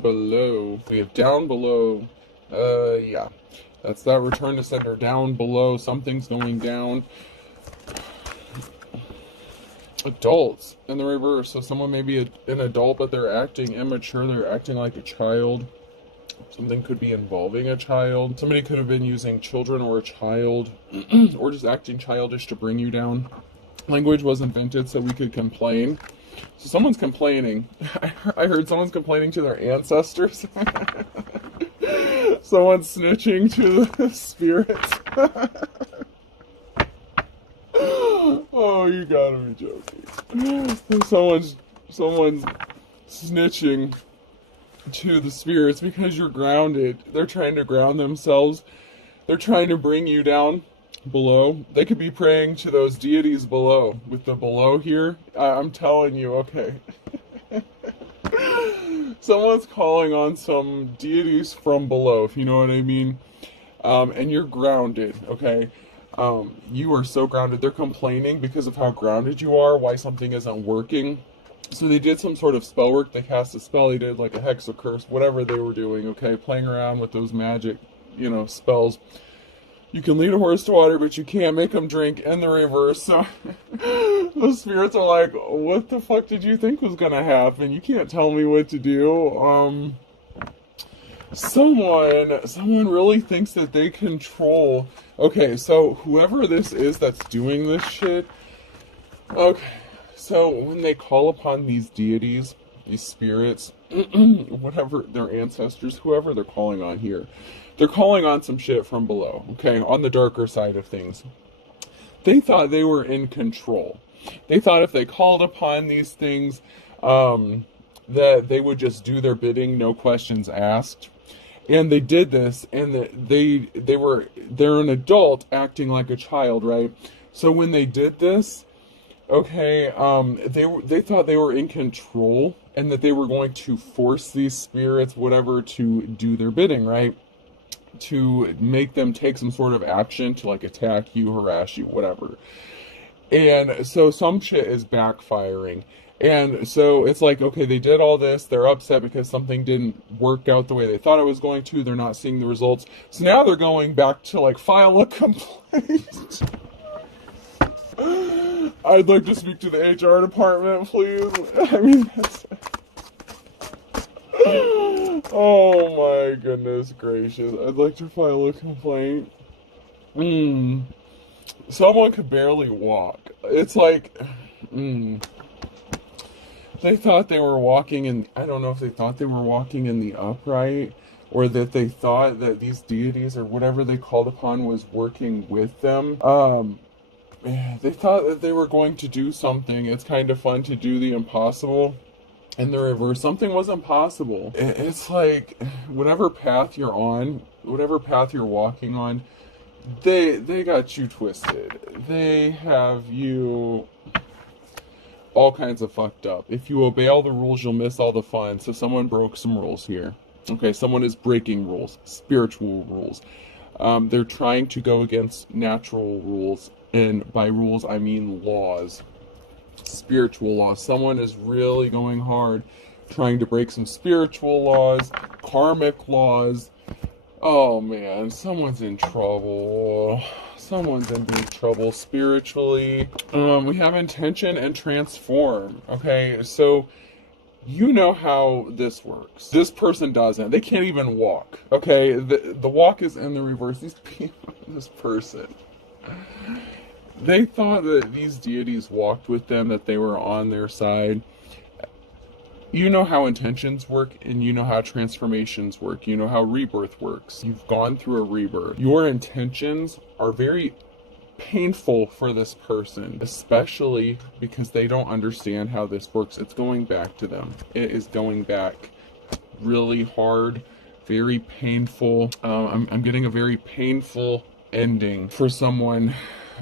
below. We have down below. Yeah. That's that return to sender down below. Something's going down. Adults in the reverse. So someone may be an adult, but they're acting immature. They're acting like a child. Something could be involving a child. Somebody could have been using children or a child, or just acting childish to bring you down. Language was invented so we could complain. So someone's complaining. I heard someone's complaining to their ancestors. Someone's snitching to the spirits. Oh, you gotta be joking. Someone's snitching to the spirits because you're grounded. They're trying to ground themselves. They're trying to bring you down below. They could be praying to those deities below. With the below here, I'm telling you, okay. Someone's calling on some deities from below, if you know what I mean. And you're grounded, okay? You are so grounded. They're complaining because of how grounded you are, why something isn't working. So they did some sort of spell work. They cast a spell. They did like a hex or curse, whatever they were doing, okay? Playing around with those magic, spells. You can lead a horse to water, but you can't make them drink in the reverse. So the spirits are like, what the fuck did you think was going to happen? You can't tell me what to do. Someone really thinks that they control. Okay, so whoever this is that's doing this shit, okay, so when they call upon these deities, these spirits, whatever, their ancestors, whoever they're calling on here, they're calling on some shit from below, okay, on the darker side of things. They thought they were in control. They thought if they called upon these things, that they would just do their bidding, no questions asked. And they did this, and they're an adult acting like a child, right? So when they did this, okay, they thought they were in control, and that they were going to force these spirits, whatever, to do their bidding, right? To make them take some sort of action to like attack you, harass you, whatever. And so some shit is backfiring. And so it's like, okay, they did all this. They're upset because something didn't work out the way they thought it was going to. They're not seeing the results. So now they're going back to like file a complaint. I'd like to speak to the HR department, please. I mean, that's... Oh my goodness gracious. I'd like to file a complaint. Someone could barely walk. It's like... They thought they were walking in, I don't know if they thought they were walking in the upright, or that they thought that these deities or whatever they called upon was working with them. They thought that they were going to do something. It's kind of fun to do the impossible in the reverse. Something was impossible. It's like whatever path you're on, whatever path you're walking on, they got you twisted. They have you all kinds of fucked up. If you obey all the rules, you'll miss all the fun. So someone broke some rules here. Okay, someone is breaking rules, spiritual rules. They're trying to go against natural rules, and by rules I mean laws, spiritual laws. Someone is really going hard, trying to break some spiritual laws, karmic laws. Oh man, someone's in trouble. Someone's in big trouble spiritually. We have intention and transform. Okay, so you know how this works. This person doesn't. They can't even walk. Okay, the walk is in the reverse. These people, this person, they thought that these deities walked with them, that they were on their side. You know how intentions work, and you know how transformations work. You know how rebirth works. You've gone through a rebirth. Your intentions are very painful for this person, especially because they don't understand how this works. It's going back to them. It is going back really hard, very painful. I'm getting a very painful ending for someone.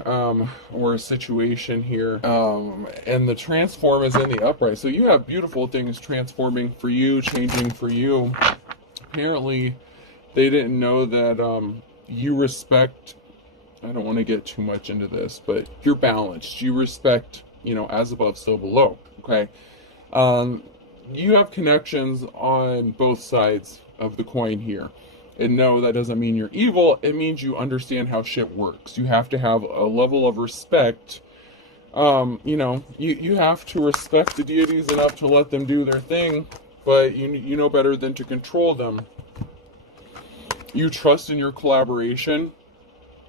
Or a situation here, and the transform is in the upright. So you have beautiful things transforming for you, changing for you. Apparently they didn't know that you respect, I don't want to get too much into this, but you're balanced. You respect, as above, so below. Okay. you have connections on both sides of the coin here. And no, that doesn't mean you're evil. It means you understand how shit works. You have to have a level of respect. You know, you have to respect the deities enough to let them do their thing, but you know better than to control them. You trust in your collaboration.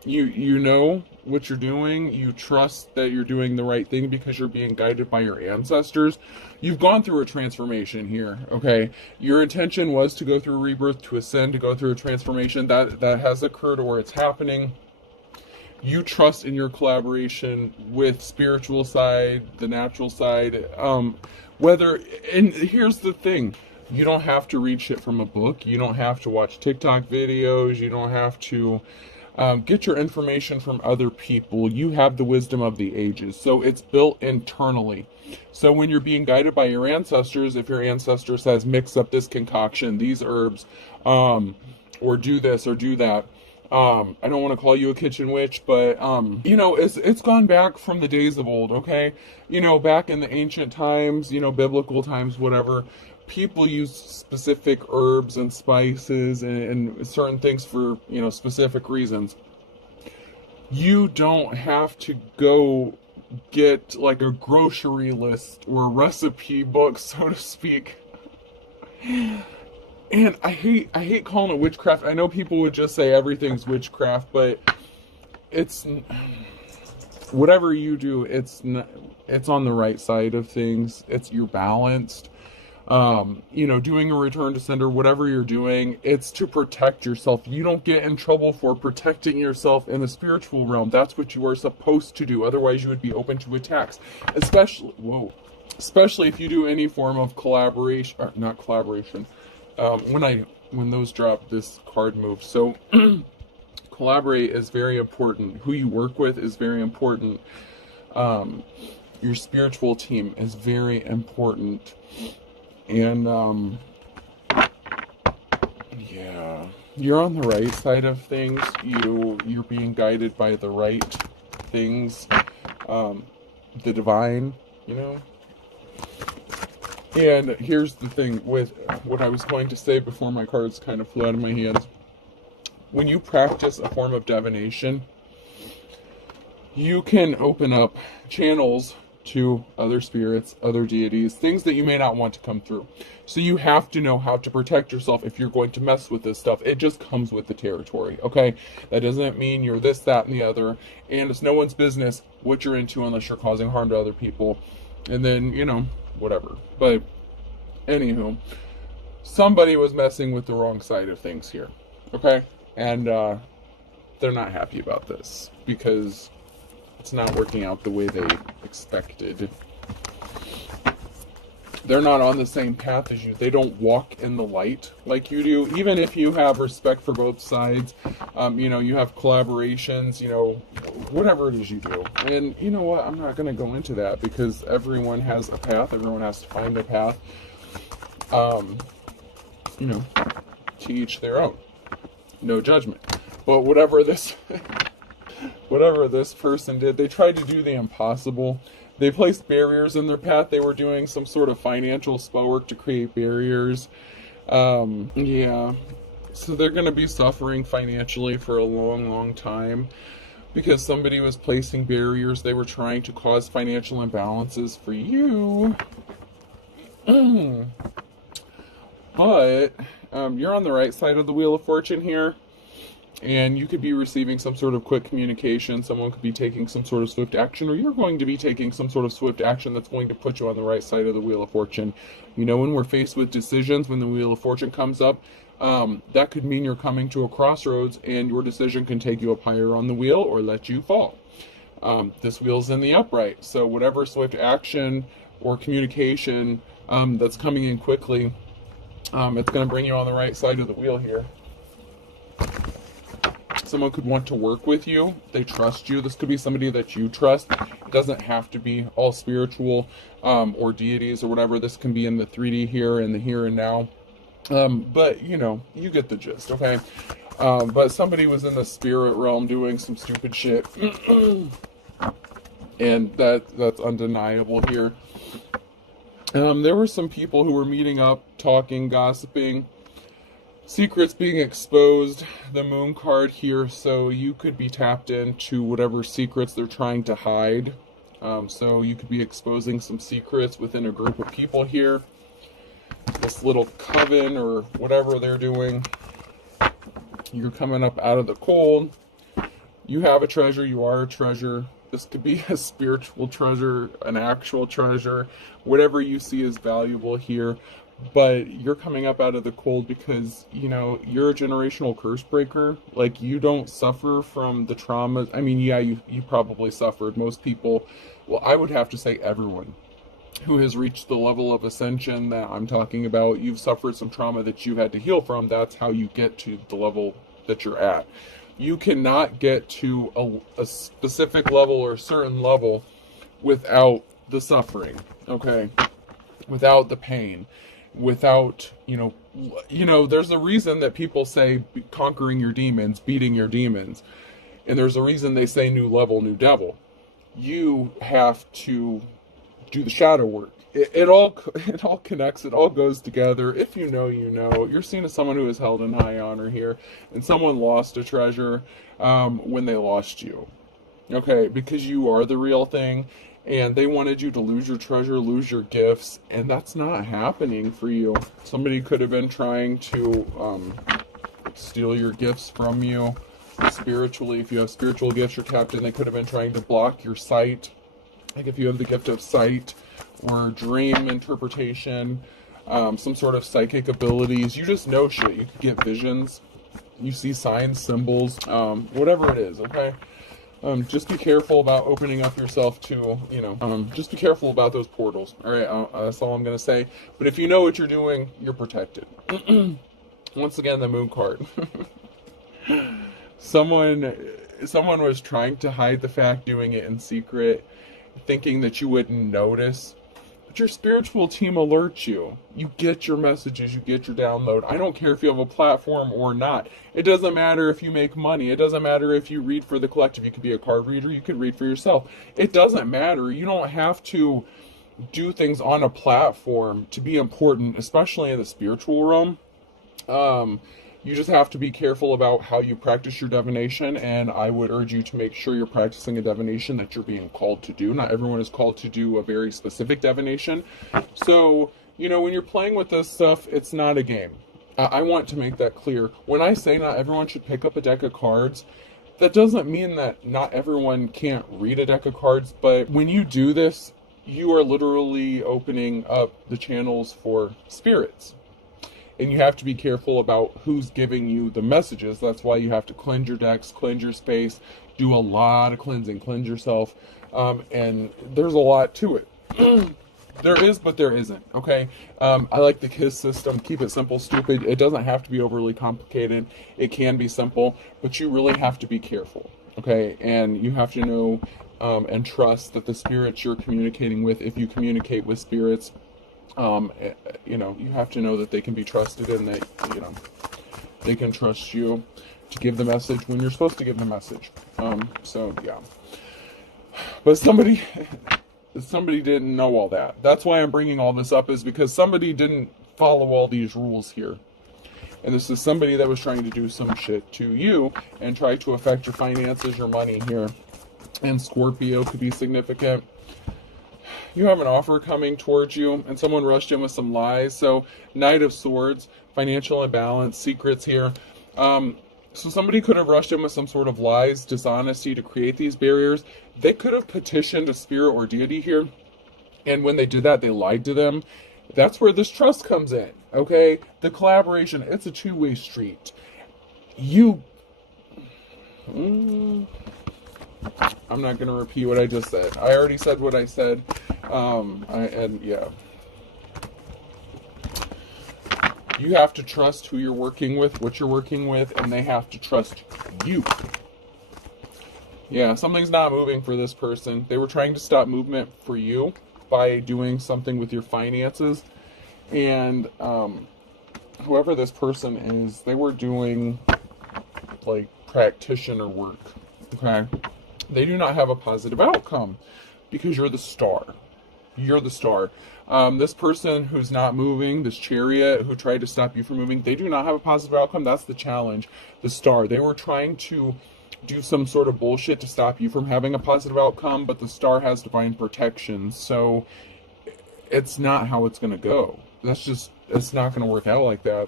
You know what you're doing. You trust that you're doing the right thing because you're being guided by your ancestors. You've gone through a transformation here, okay? Your intention was to go through a rebirth, to ascend, to go through a transformation. That has occurred, or it's happening. You trust in your collaboration with spiritual side, the natural side. And here's the thing. You don't have to read shit from a book. You don't have to watch TikTok videos. You don't have to get your information from other people. You have the wisdom of the ages. So it's built internally. So when you're being guided by your ancestors, if your ancestor says, mix up this concoction, these herbs, or do this or do that, I don't want to call you a kitchen witch, but, you know, it's gone back from the days of old, okay? You know, back in the ancient times, you know, biblical times, whatever, people use specific herbs and spices and certain things for, you know, specific reasons. You don't have to go get like a grocery list or a recipe book, so to speak. And I hate calling it witchcraft. I know people would just say everything's witchcraft, but it's whatever you do, it's on the right side of things. You're balanced. You know, doing a return to sender, whatever you're doing, it's to protect yourself. You don't get in trouble for protecting yourself in the spiritual realm. That's what you are supposed to do. Otherwise, you would be open to attacks. Especially if you do any form of collaboration, or not collaboration. When those drop, this card moves. So collaborate is very important. Who you work with is very important. Your spiritual team is very important. And yeah, you're on the right side of things. You're being guided by the right things, the divine, you know. And here's the thing with what I was going to say before my cards kind of flew out of my hands. When you practice a form of divination, you can open up channels to other spirits, other deities, things that you may not want to come through. So you have to know how to protect yourself if you're going to mess with this stuff. It just comes with the territory, okay? That doesn't mean you're this, that, and the other, and it's no one's business what you're into unless you're causing harm to other people. And then, you know, whatever. But anywho, somebody was messing with the wrong side of things here, okay? And they're not happy about this because it's not working out the way they expected. They're not on the same path as you. They don't walk in the light like you do. Even if you have respect for both sides, you know, you have collaborations, you know, whatever it is you do. And you know what? I'm not going to go into that because everyone has a path. Everyone has to find a path. You know, to each their own. No judgment. But whatever this person did, they tried to do the impossible. They placed barriers in their path. They were doing some sort of financial spell work to create barriers. Yeah. So they're going to be suffering financially for a long, long time because somebody was placing barriers. They were trying to cause financial imbalances for you. But you're on the right side of the Wheel of Fortune here. And you could be receiving some sort of quick communication. Someone could be taking some sort of swift action, or you're going to be taking some sort of swift action that's going to put you on the right side of the Wheel of Fortune. You know, when we're faced with decisions, when the Wheel of Fortune comes up, that could mean you're coming to a crossroads and your decision can take you up higher on the wheel or let you fall. This wheel's in the upright. So whatever swift action or communication that's coming in quickly, it's going to bring you on the right side of the wheel here. Someone could want to work with you. They trust you. This could be somebody that you trust. It doesn't have to be all spiritual or deities or whatever. This can be in the 3D here and the here and now. But, you know, you get the gist, okay? But somebody was in the spirit realm doing some stupid shit. And that's undeniable here. There were some people who were meeting up, talking, gossiping, secrets being exposed. The moon card here, so you could be tapped into whatever secrets they're trying to hide. So you could be exposing some secrets within a group of people here. This little coven or whatever they're doing. You're coming up out of the cold. You have a treasure. You are a treasure. This could be a spiritual treasure, an actual treasure, whatever you see as valuable here. But you're coming up out of the cold because, you know, you're a generational curse breaker. Like, you don't suffer from the traumas. I mean, yeah, you probably suffered. Most people, well, I would have to say everyone who has reached the level of ascension that I'm talking about, you've suffered some trauma that you had to heal from. That's how you get to the level that you're at. You cannot get to a specific level or a certain level without the suffering, okay? Without the pain, without, you know, there's a reason that people say conquering your demons, beating your demons. And there's a reason they say new level, new devil. You have to do the shadow work. It all connects. It all goes together. If you know, you know. You're seen as someone who is held in high honor here, and someone lost a treasure when they lost you. Okay, because you are the real thing, and they wanted you to lose your treasure, lose your gifts, and that's not happening for you. Somebody could have been trying to steal your gifts from you spiritually. If you have spiritual gifts, you're tapped in. They could have been trying to block your sight. Like if you have the gift of sight or dream interpretation, some sort of psychic abilities, you just know shit. You could get visions, you see signs, symbols, whatever it is, okay? Just be careful about opening up yourself to, just be careful about those portals, all right? That's all I'm going to say. But if you know what you're doing, you're protected. Once again, the moon card. Someone was trying to hide the fact, doing it in secret, thinking that you wouldn't notice. But your spiritual team alerts you. You get your messages, you get your download. I don't care if you have a platform or not. It doesn't matter if you make money. It doesn't matter if you read for the collective. You could be a card reader, you could read for yourself. It doesn't matter. You don't have to do things on a platform to be important, especially in the spiritual realm. You just have to be careful about how you practice your divination, and I would urge you to make sure you're practicing a divination that you're being called to do. Not everyone is called to do a very specific divination. So, when you're playing with this stuff, it's not a game. I want to make that clear. When I say not everyone should pick up a deck of cards, that doesn't mean that not everyone can't read a deck of cards, but when you do this, you are literally opening up the channels for spirits. And you have to be careful about who's giving you the messages. That's why you have to cleanse your decks, cleanse your space, do a lot of cleansing, cleanse yourself. And there's a lot to it. There is, but there isn't, okay? I like the KISS system. Keep it simple, stupid. It doesn't have to be overly complicated. It can be simple, but you really have to be careful, okay? And you have to know and trust that the spirits you're communicating with, if you communicate with spirits, you have to know that they can be trusted and that, they can trust you to give the message when you're supposed to give the message. Yeah. But somebody didn't know all that. That's why I'm bringing all this up, is because somebody didn't follow all these rules here. And this is somebody that was trying to do some shit to you and try to affect your finances, your money here. And Scorpio could be significant. You have an offer coming towards you, and someone rushed in with some lies. So, Knight of Swords, financial imbalance, secrets here. So somebody could have rushed in with some sort of lies, dishonesty to create these barriers. They could have petitioned a spirit or deity here, and when they did that, they lied to them. That's where this trust comes in, okay? The collaboration, it's a two-way street. I'm not going to repeat what I just said. I already said what I said. You have to trust who you're working with, what you're working with, and they have to trust you. Yeah, something's not moving for this person. They were trying to stop movement for you by doing something with your finances. And whoever this person is, they were doing like practitioner work. Okay? They do not have a positive outcome because you're the star. You're the star. This person who's not moving, this chariot who tried to stop you from moving, they do not have a positive outcome. That's the challenge. The star, they were trying to do some sort of bullshit to stop you from having a positive outcome, but the star has divine protection. So it's not how it's going to go. It's not going to work out like that.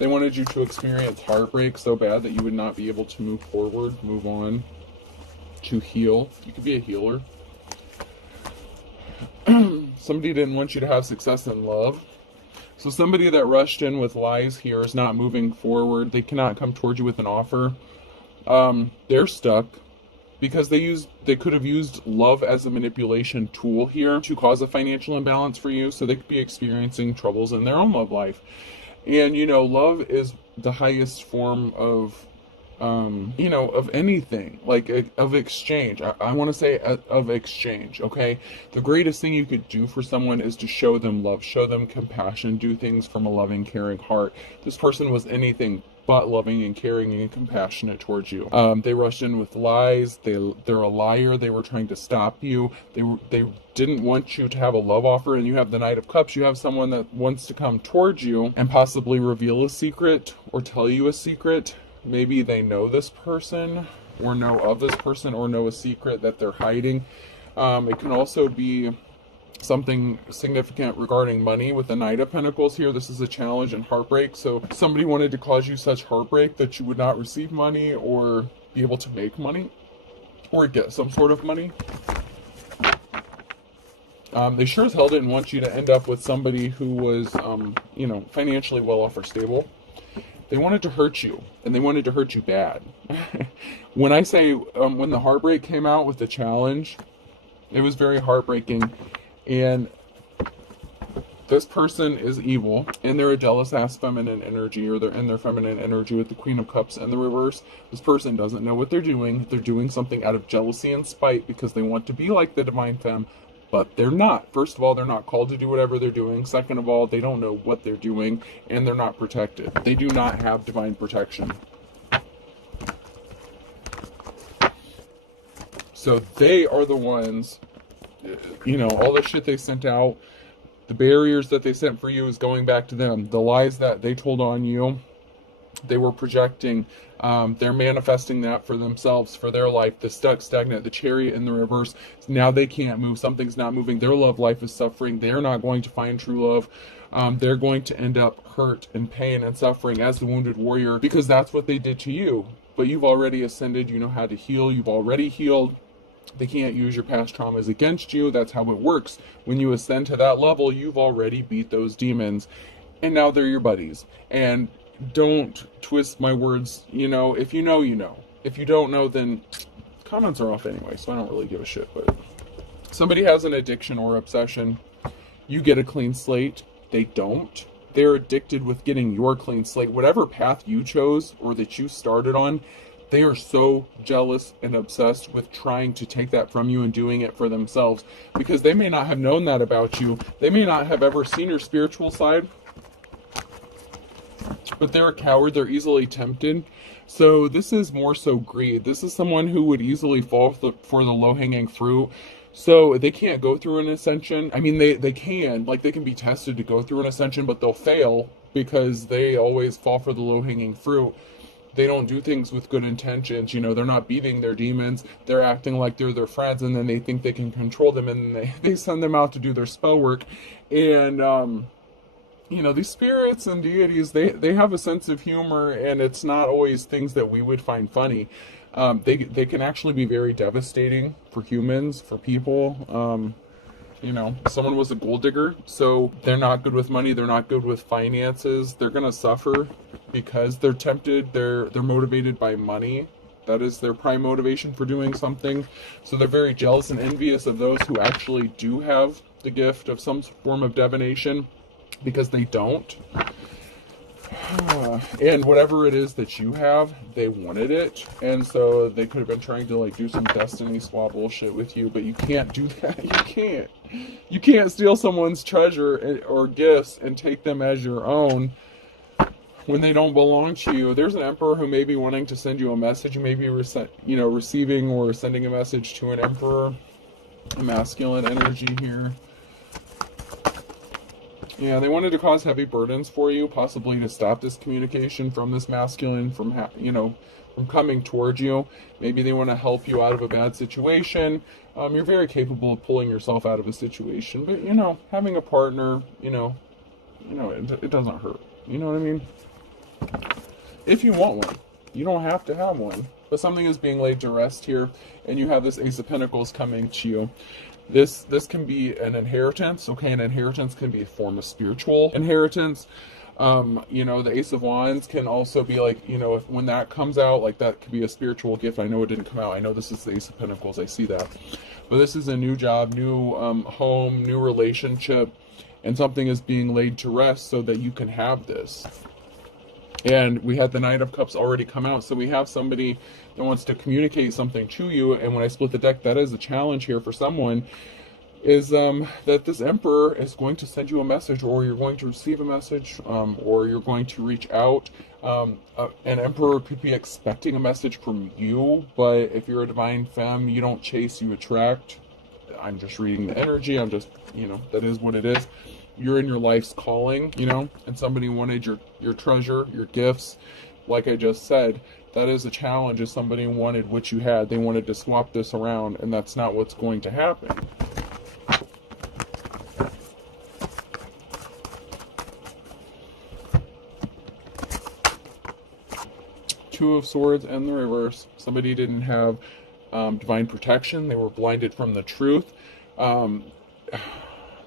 They wanted you to experience heartbreak so bad that you would not be able to move forward, move on, to heal. You could be a healer. Somebody didn't want you to have success in love. So somebody that rushed in with lies here is not moving forward. They cannot come towards you with an offer. They're stuck because they could have used love as a manipulation tool here to cause a financial imbalance for you. So they could be experiencing troubles in their own love life. And, love is the highest form of, of anything, like of exchange. I want to say of exchange, okay? The greatest thing you could do for someone is to show them love, show them compassion, do things from a loving, caring heart. This person was anything but loving and caring and compassionate towards you. They rushed in with lies. They're a liar. They were trying to stop you. They didn't want you to have a love offer, and you have the Knight of Cups. You have someone that wants to come towards you and possibly reveal a secret or tell you a secret. Maybe they know this person or know of this person or know a secret that they're hiding. It can also be something significant regarding money with the Knight of Pentacles here. This is a challenge and heartbreak. So somebody wanted to cause you such heartbreak that you would not receive money or be able to make money or get some sort of money. They sure as hell didn't want you to end up with somebody who was, financially well off or stable. They wanted to hurt you, and they wanted to hurt you bad. When I say, when the heartbreak came out with the challenge, it was very heartbreaking. And this person is evil, and they're a jealous ass feminine energy, or they're in their feminine energy with the Queen of Cups in the reverse. This person doesn't know what they're doing. They're doing something out of jealousy and spite because they want to be like the Divine Femme, but they're not. First of all, they're not called to do whatever they're doing. Second of all, they don't know what they're doing, and they're not protected. They do not have divine protection. So they are the ones, all the shit they sent out, the barriers that they sent for you is going back to them. The lies that they told on you, they were projecting. They're manifesting that for themselves, for their life. The stuck, stagnant, the chariot in the reverse. Now they can't move. Something's not moving. Their love life is suffering. They're not going to find true love. They're going to end up hurt and pain and suffering as the wounded warrior because that's what they did to you. But you've already ascended. You know how to heal. You've already healed. They can't use your past traumas against you. That's how it works. When you ascend to that level, you've already beat those demons. And now they're your buddies. And don't twist my words. If you know, you know. If you don't know, then comments are off anyway, so I don't really give a shit. But somebody has an addiction or obsession. You get a clean slate. They don't. They're addicted with getting your clean slate. Whatever path you chose or that you started on, they are so jealous and obsessed with trying to take that from you and doing it for themselves because they may not have known that about you. They may not have ever seen your spiritual side, but they're a coward. They're easily tempted. So this is more so greed. This is someone who would easily fall for the low-hanging fruit. So they can't go through an ascension. I mean, they can. Like, they can be tested to go through an ascension, but they'll fail because they always fall for the low-hanging fruit. They don't do things with good intentions. They're not beating their demons. They're acting like they're their friends, and then they think they can control them, and they send them out to do their spell work. And, these spirits and deities, they have a sense of humor, and it's not always things that we would find funny. They can actually be very devastating for humans, for people. Someone was a gold digger, so they're not good with money. They're not good with finances. They're going to suffer because they're tempted. They're motivated by money. That is their prime motivation for doing something. So they're very jealous and envious of those who actually do have the gift of some form of divination because they don't. And whatever it is that you have, they wanted it, and so they could have been trying to do some destiny swap bullshit with you, but you can't do that. You can't steal someone's treasure or gifts and take them as your own when they don't belong to you. There's an emperor who may be wanting to send you a message. You may be receiving or sending a message to an emperor, a masculine energy here. Yeah, they wanted to cause heavy burdens for you, possibly to stop this communication from this masculine from coming towards you. Maybe they want to help you out of a bad situation. You're very capable of pulling yourself out of a situation, but having a partner, it doesn't hurt. You know what I mean? If you want one, you don't have to have one, but something is being laid to rest here, and you have this Ace of Pentacles coming to you. This can be an inheritance. Okay, an inheritance can be a form of spiritual inheritance. The Ace of Wands can also be like, when that comes out, like that could be a spiritual gift. I know it didn't come out. I know this is the Ace of Pentacles. I see that. But this is a new job, new home, new relationship, and something is being laid to rest so that you can have this. And we had the Knight of Cups already come out, so we have somebody that wants to communicate something to you. And when I split the deck, that is a challenge here for someone, is that this Emperor is going to send you a message, or you're going to receive a message, or you're going to reach out. An Emperor could be expecting a message from you, but if you're a divine femme, you don't chase, you attract. I'm just reading the energy. I'm just, that is what it is. You're in your life's calling, and somebody wanted your treasure, your gifts. Like I just said, that is a challenge. If somebody wanted what you had, they wanted to swap this around, and that's not what's going to happen. Two of Swords in the reverse. Somebody didn't have divine protection. They were blinded from the truth.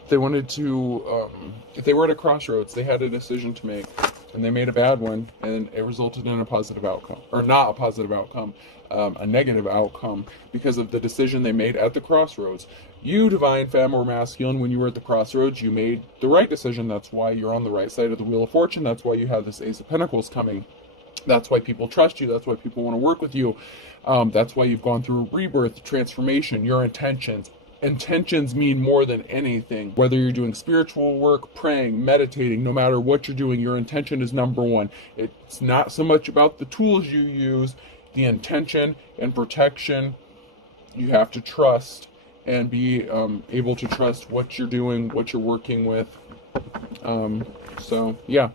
They wanted to, if they were at a crossroads, they had a decision to make, and they made a bad one, and it resulted in a positive outcome, or not a positive outcome, a negative outcome, because of the decision they made at the crossroads. You, divine femme or masculine, when you were at the crossroads, you made the right decision. That's why you're on the right side of the Wheel of Fortune. That's why you have this Ace of Pentacles coming. That's why people trust you. That's why people want to work with you. That's why you've gone through rebirth, transformation, your intentions. Intentions mean more than anything. Whether you're doing spiritual work, praying, meditating, no matter what you're doing, your intention is number one. It's not so much about the tools you use, the intention and protection. You have to trust and be able to trust what you're doing, what you're working with. So, yeah.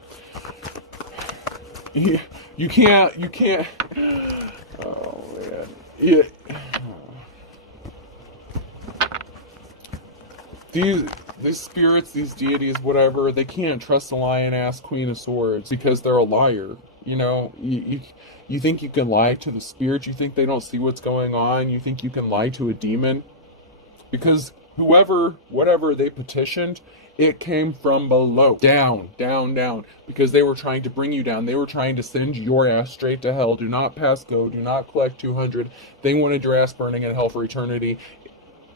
You can't. Oh, man. Yeah. These spirits, these deities, whatever, they can't trust a lion-ass Queen of Swords because they're a liar. You think you can lie to the spirits? You think they don't see what's going on? You think you can lie to a demon? Because whatever they petitioned, it came from below. Down, down, down. Because they were trying to bring you down. They were trying to send your ass straight to hell. Do not pass go. Do not collect 200. They wanted your ass burning in hell for eternity.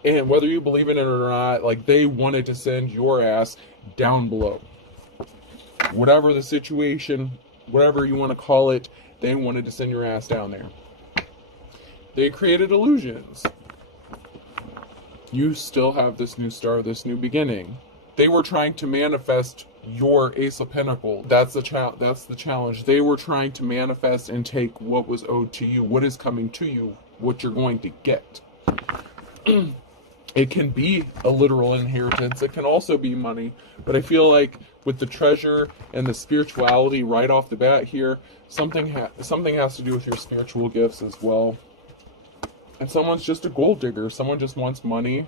And whether you believe in it or not, they wanted to send your ass down below. Whatever the situation, whatever you want to call it, they wanted to send your ass down there. They created illusions. You still have this new star, this new beginning. They were trying to manifest your Ace of Pentacles. That's the challenge. They were trying to manifest and take what was owed to you, what is coming to you, what you're going to get. It can be a literal inheritance. It can also be money. But I feel like with the treasure and the spirituality right off the bat here, something has to do with your spiritual gifts as well. And someone's just a gold digger. Someone just wants money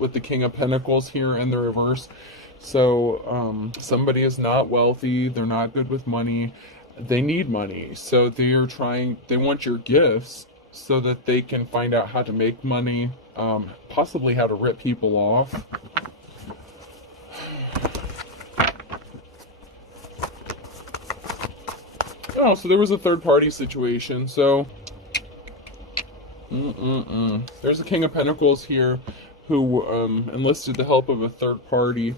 with the King of Pentacles here in the reverse. So somebody is not wealthy. They're not good with money. They need money. So they want your gifts so that they can find out how to make money, possibly how to rip people off. Oh, so there was a third-party situation. So, there's a King of Pentacles here who enlisted the help of a third party,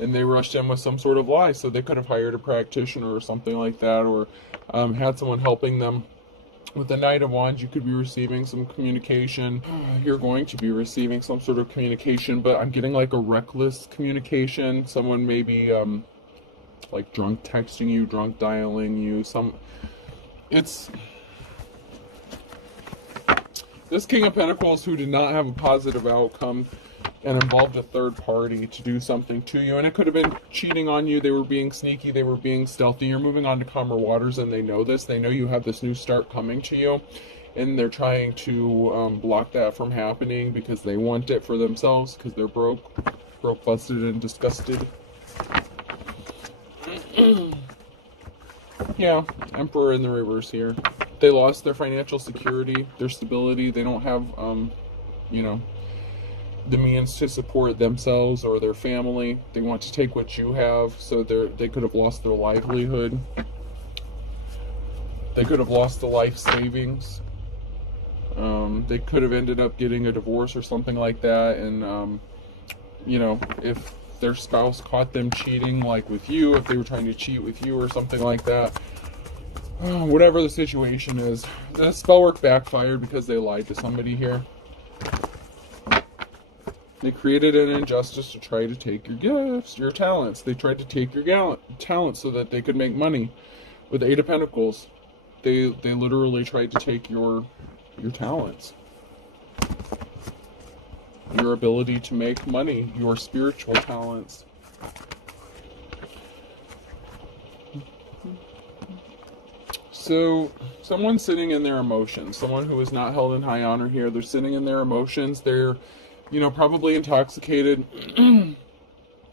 and they rushed in with some sort of lie. So they could have hired a practitioner or something like that, or had someone helping them. With the Knight of Wands, you could be receiving some communication. You're going to be receiving some sort of communication, but I'm getting like a reckless communication. Someone maybe like drunk texting you, drunk dialing you. It's this King of Pentacles who did not have a positive outcome and involved a third party to do something to you. And it could have been cheating on you. They were being sneaky. They were being stealthy. You're moving on to calmer waters, and they know this. They know you have this new start coming to you, and they're trying to block that from happening because they want it for themselves, because they're broke, busted, and disgusted. Yeah, Emperor in the reverse here. They lost their financial security, their stability. They don't have, the means to support themselves or their family. They want to take what you have, so they could have lost their livelihood. They could have lost the life savings. They could have ended up getting a divorce or something like that. And, if their spouse caught them cheating, like with you, if they were trying to cheat with you or something like that, whatever the situation is, the spell work backfired because they lied to somebody here. They created an injustice to try to take your gifts, your talents. They tried to take your talents so that they could make money. With the Eight of Pentacles, they literally tried to take your talents, your ability to make money, your spiritual talents. So someone's sitting in their emotions. Someone who is not held in high honor here. They're sitting in their emotions. They're, probably intoxicated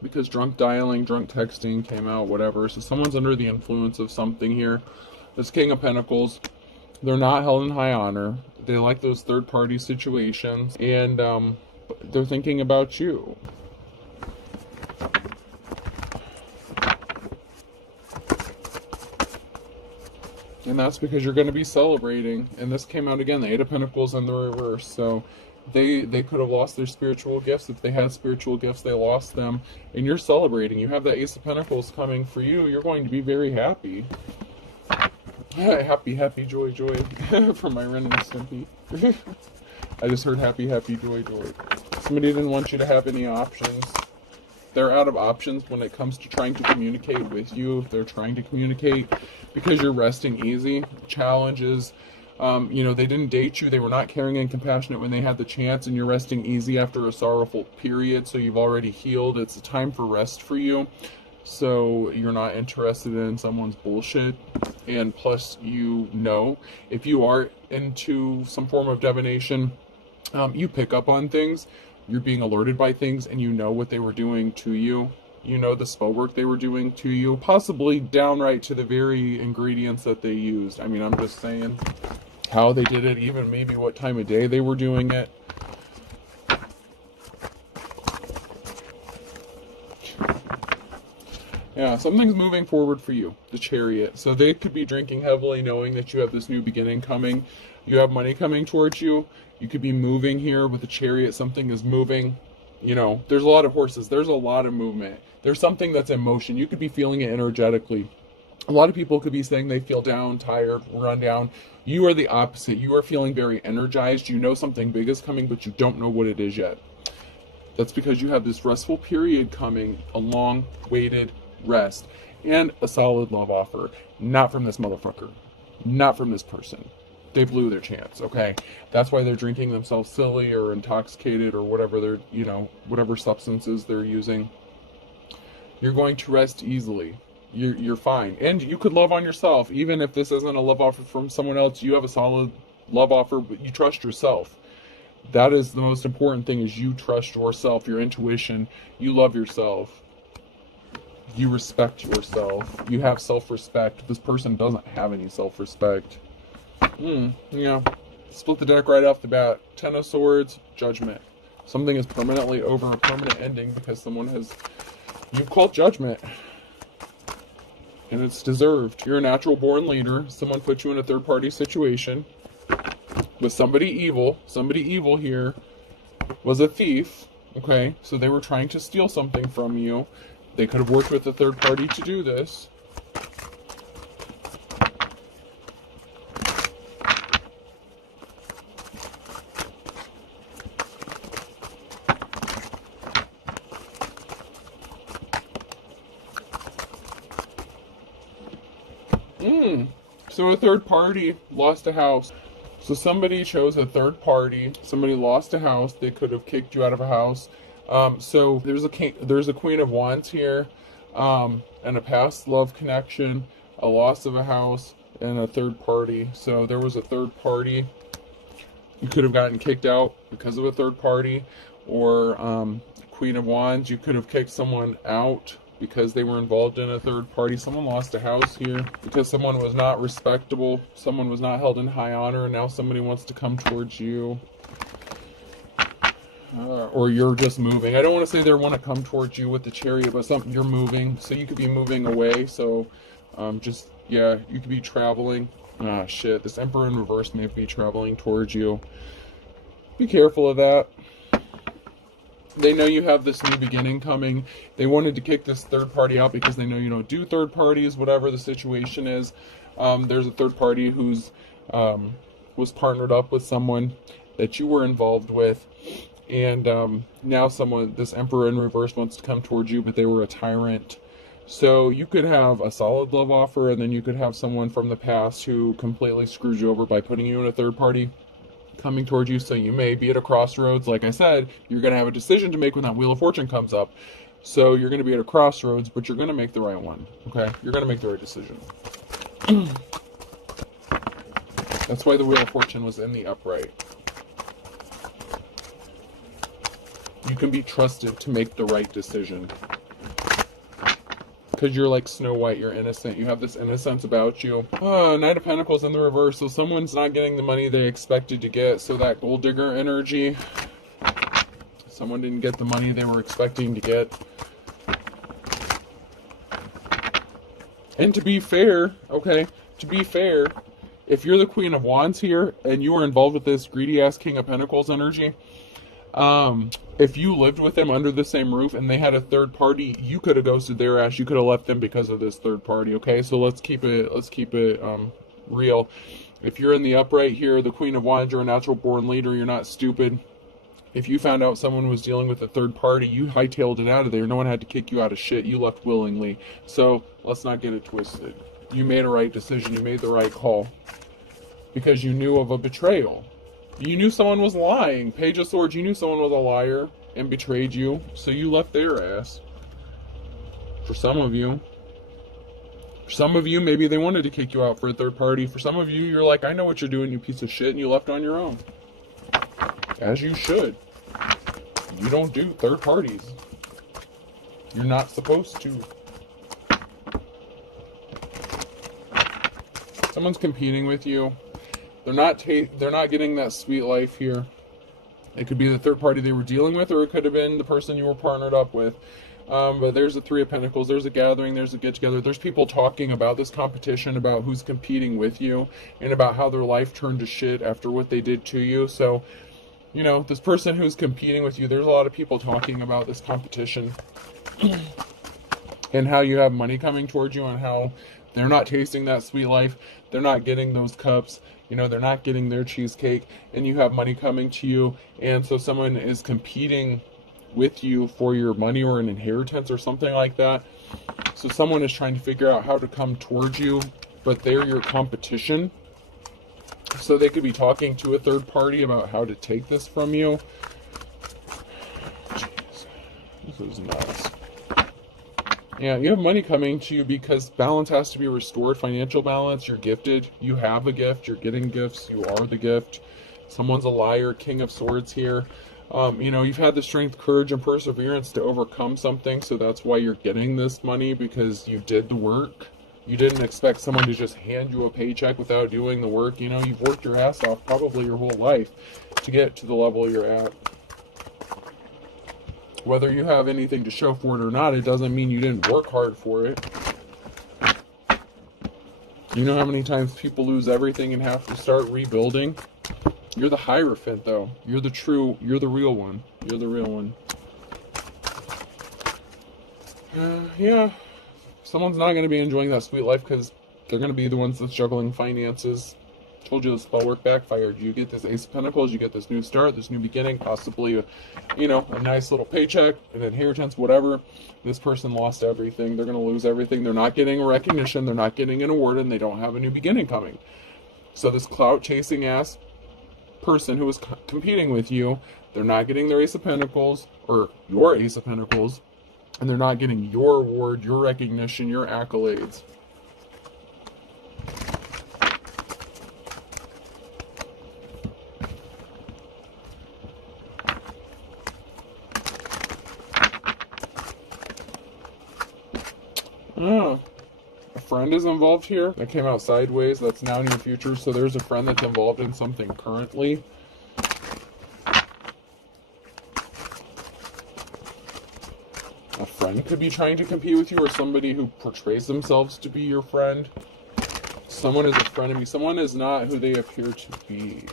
because drunk dialing, drunk texting came out, whatever. So someone's under the influence of something here. This King of Pentacles, they're not held in high honor. They like those third-party situations, and they're thinking about you. And that's because you're going to be celebrating. And this came out again, the Eight of Pentacles in the reverse. So they could have lost their spiritual gifts. If they had spiritual gifts, they lost them. And you're celebrating. You have the Ace of Pentacles coming for you. You're going to be very happy. Happy, happy, joy, joy. From my Ren and Stimpy. I just heard happy, happy, joy, joy. Somebody didn't want you to have any options. They're out of options when it comes to trying to communicate with you. If they're trying to communicate because you're resting easy. Challenges, they didn't date you. They were not caring and compassionate when they had the chance, and you're resting easy after a sorrowful period. So you've already healed. It's a time for rest for you. So you're not interested in someone's bullshit. And plus, if you are into some form of divination, you pick up on things. You're being alerted by things, and you know what they were doing to you. You know the spell work they were doing to you, possibly downright to the very ingredients that they used. I mean, I'm just saying how they did it, even maybe what time of day they were doing it. Yeah, something's moving forward for you, the Chariot. So they could be drinking heavily, knowing that you have this new beginning coming. You have money coming towards you. You could be moving here with the Chariot. Something is moving. There's a lot of horses. There's a lot of movement. There's something that's in motion. You could be feeling it energetically. A lot of people could be saying they feel down, tired, run down. You are the opposite. You are feeling very energized. You know something big is coming, but you don't know what it is yet. That's because you have this restful period coming, a long-awaited rest, and a solid love offer. Not from this motherfucker. Not from this person. They blew their chance, okay? That's why they're drinking themselves silly or intoxicated or whatever they're, whatever substances they're using. You're going to rest easily. You're fine. And you could love on yourself. Even if this isn't a love offer from someone else, you have a solid love offer, but you trust yourself. That is the most important thing, is you trust yourself, your intuition. You love yourself. You respect yourself. You have self-respect. This person doesn't have any self-respect. Split the deck right off the bat. Ten of Swords, Judgment. Something is permanently over, a permanent ending, because you've called judgment. And it's deserved. You're a natural born leader. Someone put you in a third-party situation with somebody evil. Somebody evil here was a thief. Okay, so they were trying to steal something from you. They could have worked with a third party to do this. So a third party lost a house. So somebody chose a third party. Somebody lost a house. They could have kicked you out of a house. So there's a Queen of Wands here, and a past love connection, a loss of a house, and a third party. So there was a third party. You could have gotten kicked out because of a third party, or Queen of Wands. You could have kicked someone out because they were involved in a third party. Someone lost a house here because someone was not respectable. Someone was not held in high honor, and now somebody wants to come towards you. Or you're just moving. I don't want to say they want to come towards you with the Chariot, but you're moving. So you could be moving away. So you could be traveling. Shit, this Emperor in reverse may be traveling towards you. Be careful of that. They know you have this new beginning coming. They wanted to kick this third party out because they know you don't do third parties, whatever the situation is. There's a third party who's was partnered up with someone that you were involved with. And now this Emperor in reverse wants to come towards you, but they were a tyrant. So you could have a solid love offer, and then you could have someone from the past who completely screwed you over by putting you in a third party coming towards you. So you may be at a crossroads. Like I said, you're going to have a decision to make when that Wheel of Fortune comes up. So you're going to be at a crossroads, but you're going to make the right one. Okay? You're going to make the right decision. That's why the Wheel of Fortune was in the upright. You can be trusted to make the right decision. Because you're like Snow White, you're innocent. You have this innocence about you. Knight of Pentacles in the reverse. So someone's not getting the money they expected to get. So that gold digger energy. Someone didn't get the money they were expecting to get. And to be fair, if you're the Queen of Wands here and you were involved with this greedy ass King of Pentacles energy, if you lived with them under the same roof and they had a third party, you could have ghosted their ass. You could have left them because of this third party. Okay, so let's keep it real. If you're in the upright here, the Queen of Wands, you're a natural born leader. You're not stupid. If you found out someone was dealing with a third party, you hightailed it out of there. No one had to kick you out of shit. You left willingly. So let's not get it twisted. You made a right decision. You made the right call because you knew of a betrayal. You knew someone was lying. Page of Swords, you knew someone was a liar and betrayed you, so you left their ass. For some of you, maybe they wanted to kick you out for a third party. For some of you, you're like, I know what you're doing, you piece of shit, and you left on your own. As you should. You don't do third parties. You're not supposed to. Someone's competing with you. They're not getting that sweet life here. It could be the third party they were dealing with, or it could have been the person you were partnered up with. But there's a Three of Pentacles. There's a gathering. There's a get-together. There's people talking about this competition, about who's competing with you, and about how their life turned to shit after what they did to you. So, you know, this person who's competing with you, there's a lot of people talking about this competition and how you have money coming towards you and how they're not tasting that sweet life. They're not getting those cups. You know, they're not getting their cheesecake, and you have money coming to you. And so someone is competing with you for your money or an inheritance or something like that. So someone is trying to figure out how to come towards you, but they're your competition. So they could be talking to a third party about how to take this from you. Jeez, this is nuts. Yeah, you have money coming to you because balance has to be restored. Financial balance, you're gifted. You have a gift. You're getting gifts. You are the gift. Someone's a liar. King of Swords here. You know, you've had the strength, courage, and perseverance to overcome something. So that's why you're getting this money, because you did the work. You didn't expect someone to just hand you a paycheck without doing the work. You know, you've worked your ass off probably your whole life to get to the level you're at. Whether you have anything to show for it or not, it doesn't mean you didn't work hard for it. You know how many times people lose everything and have to start rebuilding? You're the Hierophant, though. You're the real one. You're the real one. Yeah. Someone's not going to be enjoying that sweet life because they're going to be the ones that's juggling finances. Told you the spell work backfired. You get this Ace of Pentacles, you get this new start, this new beginning, possibly a nice little paycheck, an inheritance, whatever. This person lost everything. They're going to lose everything. They're not getting a recognition. They're not getting an award, and they don't have a new beginning coming. So this clout chasing ass person who is competing with you, they're not getting their Ace of Pentacles, or your Ace of Pentacles, and they're not getting your award, your recognition, your accolades. A friend is involved here. That came out sideways. That's now near future. So there's a friend that's involved in something currently. A friend could be trying to compete with you, or somebody who portrays themselves to be your friend. Someone is a frenemy. Someone is not who they appear to be.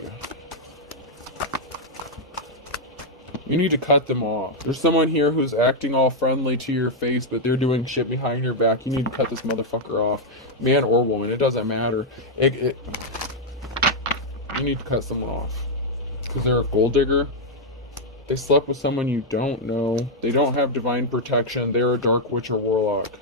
You need to cut them off. There's someone here who's acting all friendly to your face, but they're doing shit behind your back. You need to cut this motherfucker off. Man or woman, it doesn't matter. You need to cut someone off. Because they're a gold digger. They slept with someone you don't know. They don't have divine protection. They're a dark witch or warlock.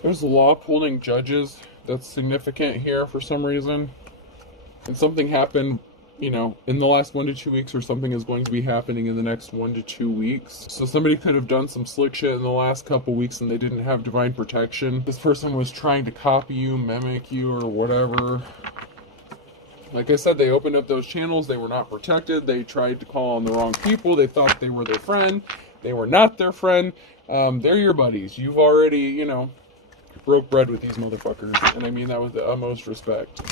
There's a law upholding judges. That's significant here for some reason. And something happened, in the last 1 to 2 weeks, or something is going to be happening in the next 1 to 2 weeks. So somebody could have done some slick shit in the last couple weeks and they didn't have divine protection. This person was trying to copy you, mimic you, or whatever. Like I said, they opened up those channels. They were not protected. They tried to call on the wrong people. They thought they were their friend. They were not their friend. They're your buddies. You've already, broke bread with these motherfuckers, and I mean that with the utmost respect.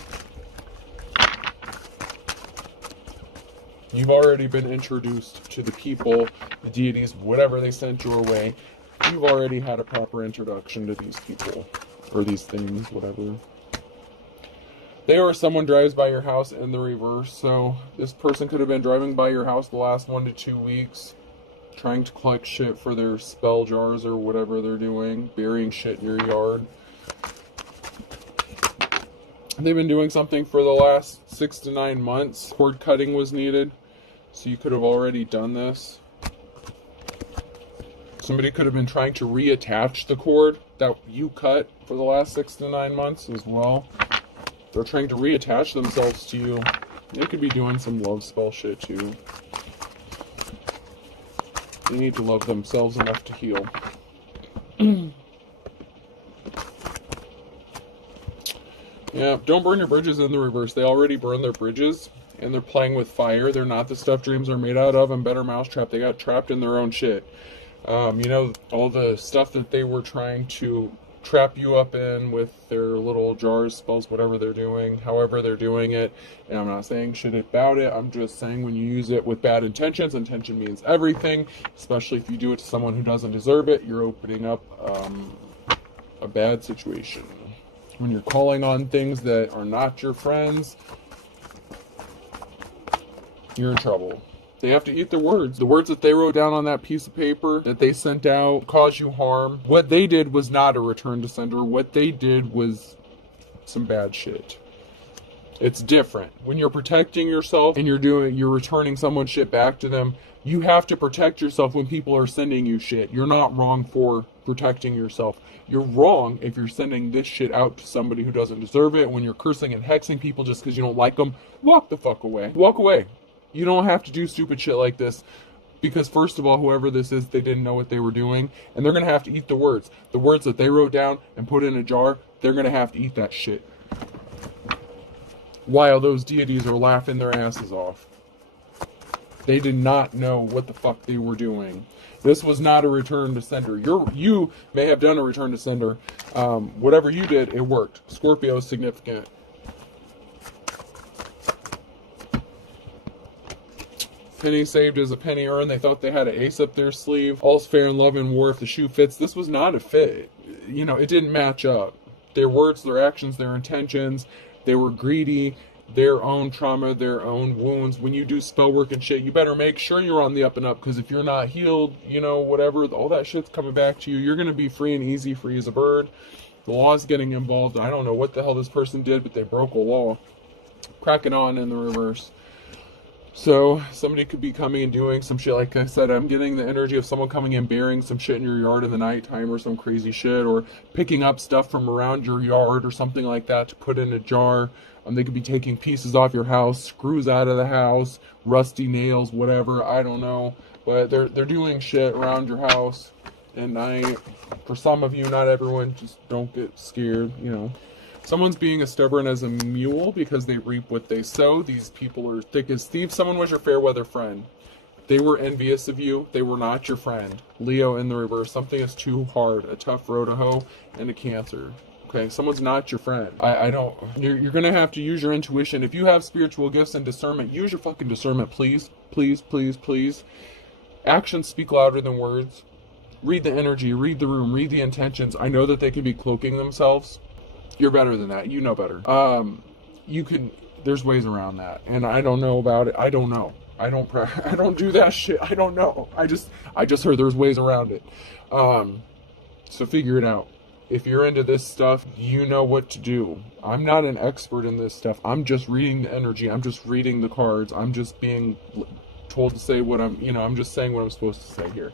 You've already been introduced to the people, the deities, whatever they sent your way. You've already had a proper introduction to these people, or these things, whatever. They or someone drives by your house in the reverse, so this person could have been driving by your house the last 1 to 2 weeks, trying to collect shit for their spell jars or whatever they're doing, burying shit in your yard. They've been doing something for the last 6 to 9 months. Cord cutting was needed, so you could have already done this. Somebody could have been trying to reattach the cord that you cut for the last 6 to 9 months as well. They're trying to reattach themselves to you. They could be doing some love spell shit too. They need to love themselves enough to heal. Yeah, don't burn your bridges in the reverse. They already burned their bridges, and they're playing with fire. They're not the stuff dreams are made out of, and better mousetrap. They got trapped in their own shit. All the stuff that they were trying to trap you up in with their little jars, spells, whatever they're doing, however they're doing it. And I'm not saying shit about it. I'm just saying when you use it with bad intentions, intention means everything, especially if you do it to someone who doesn't deserve it, you're opening up a bad situation. When you're calling on things that are not your friends, you're in trouble. They have to eat their words. The words that they wrote down on that piece of paper that they sent out cause you harm. What they did was not a return to sender. What they did was some bad shit. It's different. When you're protecting yourself and you're returning someone's shit back to them, you have to protect yourself when people are sending you shit. You're not wrong for protecting yourself. You're wrong if you're sending this shit out to somebody who doesn't deserve it. When you're cursing and hexing people just because you don't like them, walk the fuck away. Walk away. You don't have to do stupid shit like this, because first of all, whoever this is, they didn't know what they were doing, and they're going to have to eat the words. The words that they wrote down and put in a jar, they're going to have to eat that shit. While those deities are laughing their asses off. They did not know what the fuck they were doing. This was not a return to sender. You may have done a return to sender. Whatever you did, it worked. Scorpio is significant. Penny saved is a penny earned. They thought they had an ace up their sleeve. All's fair in love and war if the shoe fits. This was not a fit. It didn't match up. Their words, their actions, their intentions. They were greedy. their own trauma, their own wounds. When you do spell work and shit, you better make sure you're on the up and up, because if you're not healed, you know, whatever, all that shit's coming back to you. You're going to be free and easy, free as a bird. The law's getting involved. I don't know what the hell this person did, but they broke a law. Cracking on in the reverse. So somebody could be coming and doing some shit. Like I said, I'm getting the energy of someone coming and burying some shit in your yard in the nighttime or some crazy shit, or picking up stuff from around your yard or something like that to put in a jar. They could be taking pieces off your house, screws out of the house, rusty nails, whatever, I don't know. But they're doing shit around your house at night. For some of you, not everyone, just don't get scared, you know. Someone's being as stubborn as a mule because they reap what they sow. These people are thick as thieves. Someone was your fair weather friend. They were envious of you. They were not your friend. Leo in the reverse. Something is too hard. A tough road to hoe and a Cancer. Okay, someone's not your friend. I don't. You're going to have to use your intuition. If you have spiritual gifts and discernment, use your fucking discernment, please. Please, please, please. Actions speak louder than words. Read the energy. Read the room. Read the intentions. I know that they could be cloaking themselves. You're better than that. You know better. There's ways around that. And I don't know about it. I don't know. I don't do that shit. I don't know. I just heard there's ways around it. So figure it out. If you're into this stuff, you know what to do. I'm not an expert in this stuff. I'm just reading the energy. I'm just reading the cards. I'm just being told to say what I'm just saying what I'm supposed to say here.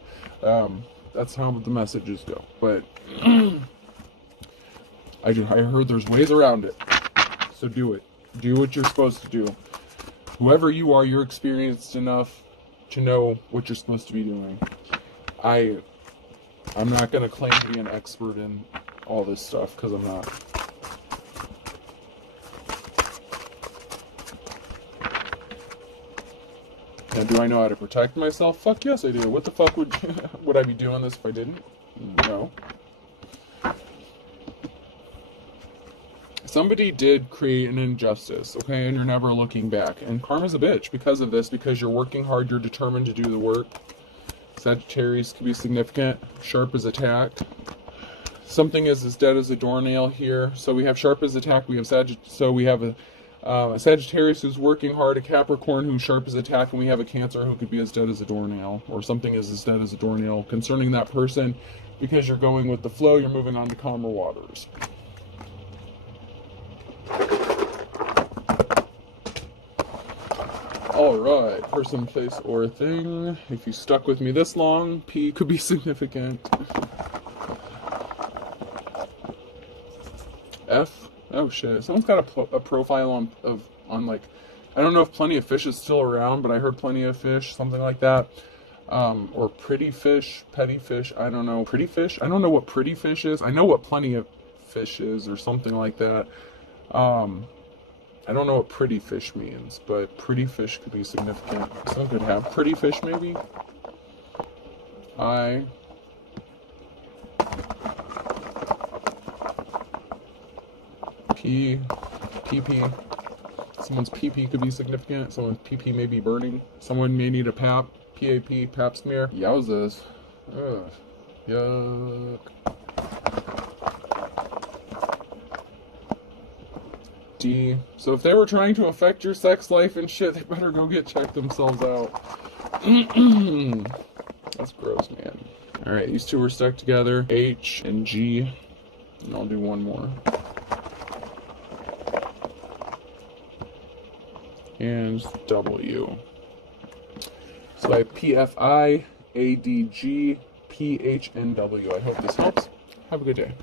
That's how the messages go. But I heard there's ways around it. So do it. Do what you're supposed to do. Whoever you are, you're experienced enough to know what you're supposed to be doing. I'm not going to claim to be an expert in all this stuff, because I'm not. And do I know how to protect myself? Fuck yes I do. What the fuck would I be doing this if I didn't? No. Somebody did create an injustice, okay, and you're never looking back. And karma's a bitch because of this, because you're working hard, you're determined to do the work. Sagittarius can be significant. Sharp as attacked. Something is as dead as a doornail here. So we have sharp as attack. We have a Sagittarius who's working hard, a Capricorn who's sharp as attack, and we have a Cancer who could be as dead as a doornail, or something is as dead as a doornail concerning that person, because you're going with the flow, you're moving on to calmer waters. Alright, person, place, or thing. If you stuck with me this long, P could be significant. F. Oh shit. Someone's got a profile on like, I don't know if Plenty of Fish is still around, but I heard Plenty of Fish, something like that. Or Pretty Fish, Petty Fish, I don't know. Pretty Fish? I don't know what Pretty Fish is. I know what Plenty of Fish is, or something like that. I don't know what Pretty Fish means, but Pretty Fish could be significant. Someone could have Pretty Fish, maybe? PP. Someone's PP could be significant. Someone's PP may be burning. Someone may need a PAP. PAP, PAP smear. Yowzas. Ugh. Yuck. D. So if they were trying to affect your sex life and shit, they better go get checked themselves out. That's gross, man. Alright, these two are stuck together. H and G. And I'll do one more. And W. So I have PFI, ADG, PH, and W. I hope this helps. Have a good day.